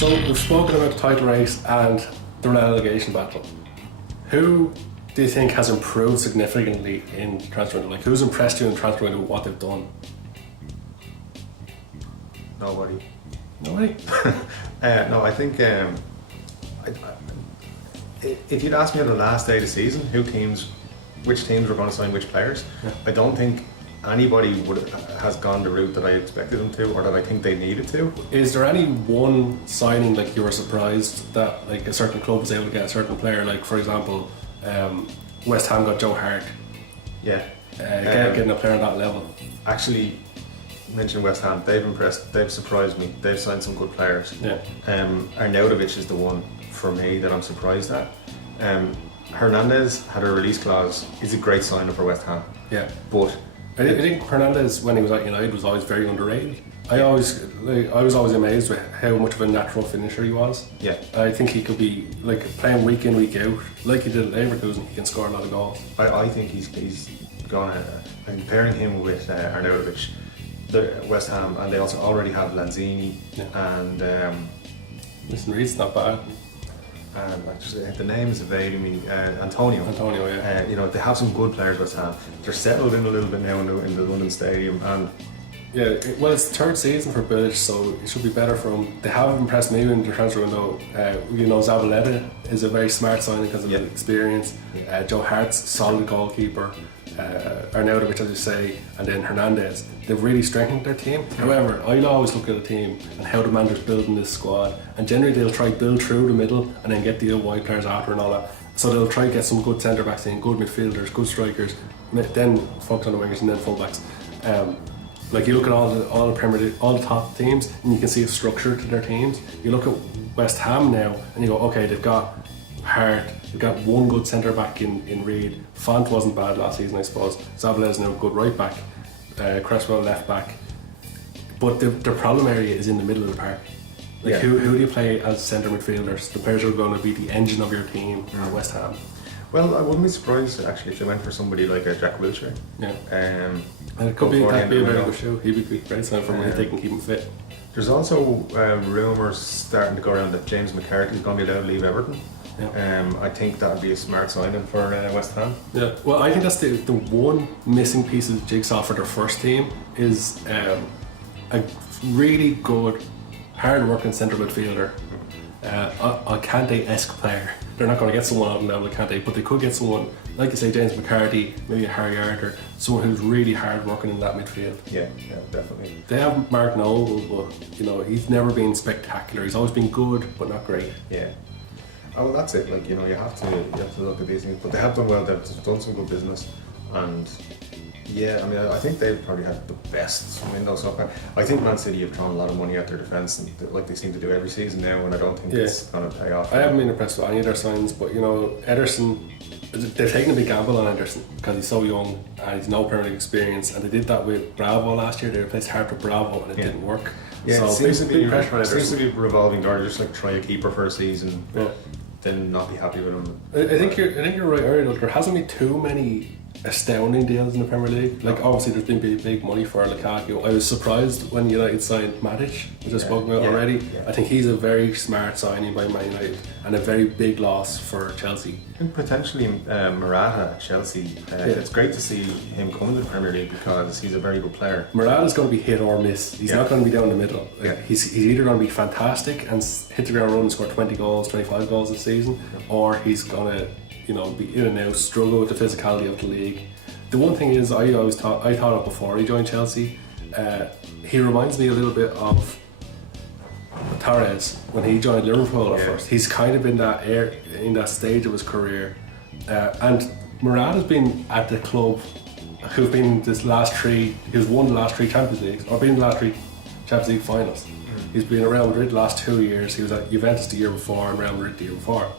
So we've spoken about the title race and the relegation battle. Who do you think has improved significantly in transfer window? Like, who's impressed you in transfer window with what they've done? Nobody. Nobody? No, I think if you'd asked me on the last day of the season which teams were going to sign which players, I don't think anybody has gone the route that I expected them to, or that I think they needed to. Is there any one signing like you were surprised that like a certain club was able to get a certain player? Like, for example, West Ham got Joe Hart. Yeah. Getting a player on that level. Actually, mention West Ham. They've impressed. They've surprised me. They've signed some good players. Yeah. Arnautovic is the one for me that I'm surprised at. Hernandez had a release clause. He's a great signing for West Ham. Yeah. But I think Hernandez, when he was at United, was always very underrated. I was always amazed with how much of a natural finisher he was. Yeah. I think he could be like playing week in, week out, like he did at Leverkusen. He can score a lot of goals. I think he's gonna. I'm comparing him with Arnautovic, the West Ham, and they also already have Lanzini and. Listen, Reed's not bad. The name is evading me. Antonio. Antonio, yeah. They have some good players. West Ham. They're settled in a little bit now in the London Stadium, and well, it's the third season for Bilic, so it should be better for him. They have impressed me in the transfer window. Zabaleta is a very smart signing because of his experience. Joe Hart's solid goalkeeper. Arnautovic, as you say, and then Hernandez. They've really strengthened their team. However, I'll always look at a team and how the manager's building this squad, and generally they'll try to build through the middle and then get the wide players after and all that. So they'll try to get some good centre backs in, good midfielders, good strikers, then focus on the wingers and then full backs. Like, you look at all the Premier League, all the top teams, and you can see a structure to their teams. You look at West Ham now and you go, okay, they've got Hart, they've got one good centre back in Reed. Font wasn't bad last season, I suppose. Zabaleta's now a good right back. Cresswell left back. But their problem area is in the middle of the park. Like, who do you play as centre midfielders? The players who are going to be the engine of your team at West Ham. Well, I wouldn't be surprised actually if they went for somebody like a Jack Wilshere. Yeah. And it could be a very good show. He'd be great sign for him if they can keep him fit. There's also rumours starting to go around that James McCarthy is going to be allowed to leave Everton. Yeah. I think that would be a smart signing for West Ham. Yeah. Well, I think that's the one missing piece of the jigsaw for their first team is a really good, hard-working centre midfielder, a Kante-esque player. They're not going to get someone on the level of Kante, but they could get someone, like you say, James McCarthy, maybe a Harry Arter, someone who's really hard-working in that midfield. Yeah, definitely. They have Mark Noble, but he's never been spectacular. He's always been good, but not great. Yeah. Oh, well, that's it. Like, you have to look at these things, but they have done well. They've done some good business, and I think they've probably had the best window so far. I think Man City have thrown a lot of money at their defence, and like they seem to do every season now, and I don't think it's going to pay off. I haven't been impressed with any of their signs, but Ederson, they're taking a big gamble on Ederson because he's so young and he's no Premier League experience, and they did that with Bravo last year. They replaced Hart with Bravo, and it didn't work. Yeah, so it seems to be a revolving door. Just like try a keeper for a season, then not be happy with him. I think you're right, Ariel. There hasn't been too many astounding deals in the Premier League. Like, obviously there's been big money for Lukaku. I was surprised when United signed Matic, which I spoke about already. Yeah. I think he's a very smart signing by Man United and a very big loss for Chelsea. And potentially Morata at Chelsea. It's great to see him come to the Premier League because he's a very good player. Morata's going to be hit or miss. He's not going to be down the middle. He's either going to be fantastic and hit the ground running and score 20 goals, 25 goals this season, or he's going to be in and out, struggle with the physicality of the league. The one thing is, I thought of before he joined Chelsea, he reminds me a little bit of Torres when he joined Liverpool at first. He's kind of in that stage of his career, and Morata's been at the club who've been who's won the last 3 Champions Leagues, or been in the last 3 Champions League finals. He's been at Real Madrid the last 2 years. He was at Juventus the year before and Real Madrid the year before.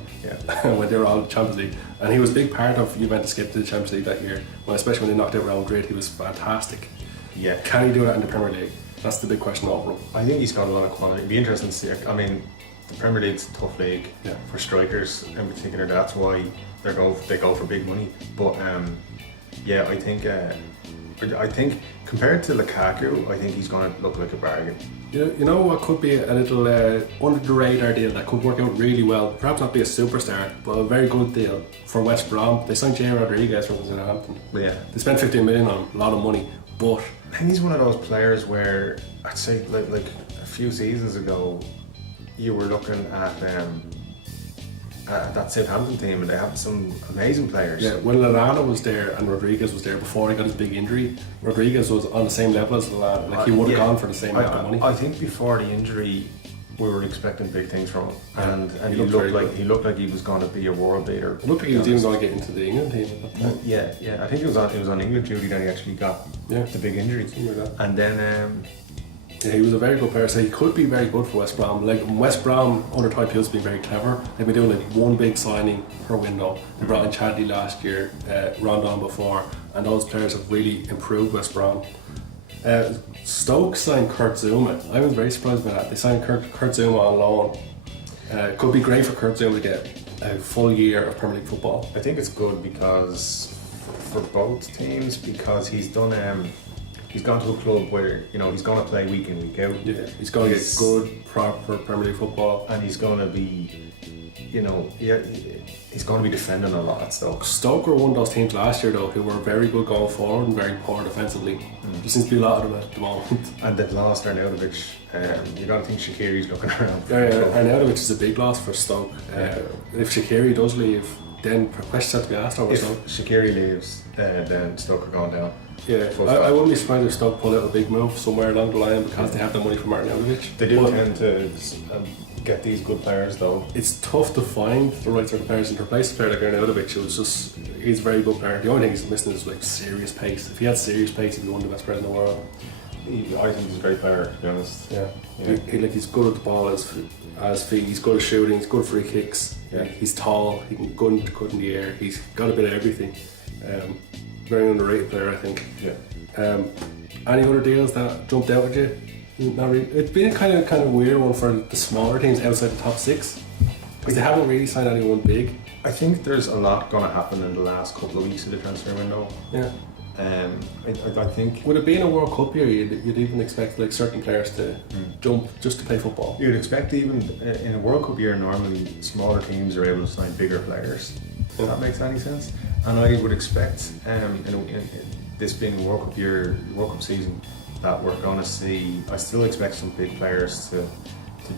When they were all in the Champions League. And he was a big part of Juventus getting to the Champions League that year. Especially when they knocked out Real Madrid, he was fantastic. Yeah. Can he do that in the Premier League? That's the big question over him. I think he's got a lot of quality. It'd be interesting to see. I mean, the Premier League's a tough league for strikers in particular. That's why they go for big money. But I think I think compared to Lukaku, I think he's going to look like a bargain. You know what could be a little under the radar deal that could work out really well? Perhaps not be a superstar, but a very good deal for West Brom. They signed Jay Rodriguez from Southampton. Yeah. They spent 15 million on him, a lot of money, but I think he's one of those players where I'd say like a few seasons ago, you were looking at that Southampton team and they had some amazing players. yeah, when Lallana was there and Rodriguez was there before he got his big injury, Rodriguez was on the same level as Lallana. Like he would have gone for the same amount of money. I think before the injury, we were expecting big things from him, and he he looked looked like he was going to be a world beater. It looked like he was even going to get into the England team at that time. Yeah. I think it was on England duty that he actually got the big injury, Something like that. and then. Yeah, he was a very good player, so he could be very good for West Brom. Like West Brom under Todd Pulis been very clever. They've been doing like one big signing per window. They brought in Chadley last year, Rondon before, and those players have really improved West Brom. Stoke signed Kurt Zouma. I was very surprised by that. They signed Kurt Zouma on loan. It could be great for Kurt Zouma to get a full year of Premier League football. I think it's good because for both teams, because he's done. He's gone to a club where he's going to play week in, week out. Yeah, he's going to get good, proper Premier League football, and he's going to be, he's going to be defending a lot at Stoke. Stoke were one of those teams last year though who were very good going forward and very poor defensively. There seems to be a lot of them at the moment. And they've lost Arnautovic. You got to think Shaqiri's looking around. Arnautovic is a big loss for Stoke. If Shaqiri does leave, then questions have to be asked over Stoke. If Shaqiri leaves, then Stoke are going down. Yeah, I wouldn't be surprised if Stoke pull out a big move somewhere along the line because they have the money from Arnautovic. They do tend to get these good players though. It's tough to find the right sort of players and to replace a player like Arnautovic. He's a very good player. The only thing he's missing is like serious pace. If he had serious pace, he'd be one of the best players in the world. I think he's a great player, to be honest. Yeah. He's good at the ball as feet. He's good at shooting. He's good at free kicks. Yeah. He's tall. He can good in the air. He's got a bit of everything. Very underrated player, I think. Yeah. Any other deals that jumped out at you? Not really. It's been a kind of weird one for the smaller teams outside the top six because they haven't really signed anyone big. I think there's a lot going to happen in the last couple of weeks of the transfer window. Yeah. I think. Would it be in a World Cup year? You'd even expect like certain players to jump just to play football. You'd expect even in a World Cup year normally smaller teams are able to sign bigger players. If that makes any sense. And I would expect in this being a World Cup year, World Cup season, that we're going to see. I still expect some big players to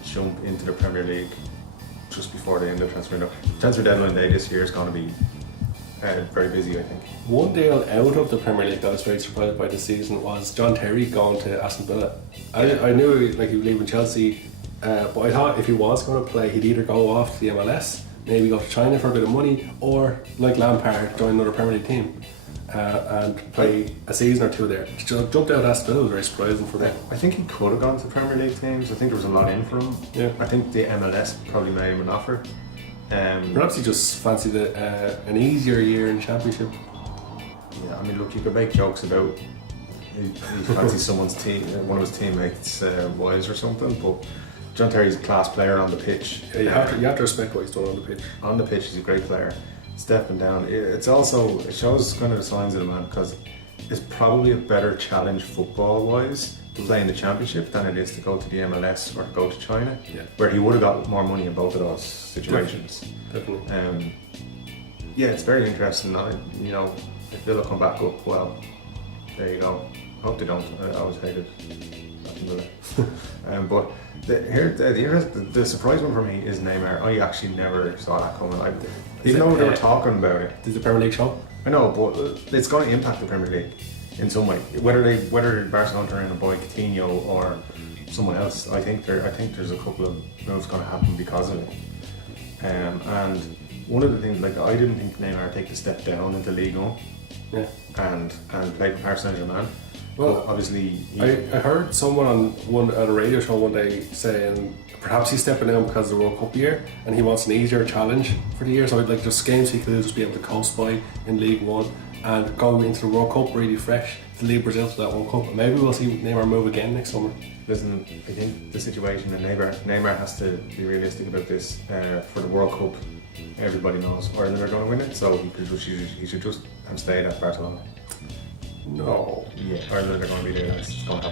jump into the Premier League just before the end of the transfer window. Transfer deadline day this year is going to be very busy, I think. One deal out of the Premier League that I was very surprised by this season was John Terry going to Aston Villa. I knew he was leaving Chelsea, but I thought if he was going to play, he'd either go off to the MLS, maybe go to China for a bit of money, or like Lampard, join another Premier League team and play a season or two there. Jumped out at Aston Villa was very surprising for them. I think he could have gone to Premier League teams. I think there was a lot in for him. Yeah. I think the MLS probably made him an offer. Perhaps he just fancied an easier year in the Championship. Yeah, I mean, look, you could make jokes about he fancies someone's team, one of his teammates' wives or something, but John Terry's a class player on the pitch. Yeah, you have to respect what he's done on the pitch. On the pitch, he's a great player. Stepping down, it shows kind of the signs of the man because it's probably a better challenge football-wise to play in the Championship than it is to go to the MLS or to go to China, where he would have got more money in both of those situations. Definitely. Yeah, it's very interesting. If Villa come back up, well, there you go. Hope they don't. I always hated Villa. But the surprise one for me is Neymar. I actually never saw that coming. Even though they were talking about it. Did the Premier League show? I know, but it's going to impact the Premier League in some way. Whether Barcelona turn around and buy Coutinho or someone else, I think there's a couple of moves going to happen because of it. And one of the things, like, I didn't think Neymar would take the step down into Ligue 1 and play for Paris Saint-Germain. Well, obviously, I heard someone at a radio show one day saying perhaps he's stepping down because of the World Cup year and he wants an easier challenge for the year. So like just games he could just be able to coast by in League One and go into the World Cup really fresh to lead Brazil to that World Cup. And maybe we'll see Neymar move again next summer. Listen, I think the situation, and Neymar has to be realistic about this. For the World Cup, everybody knows Ireland are going to win it, so he should just have stayed at Barcelona. No. Yeah, or they're going to be there. It's going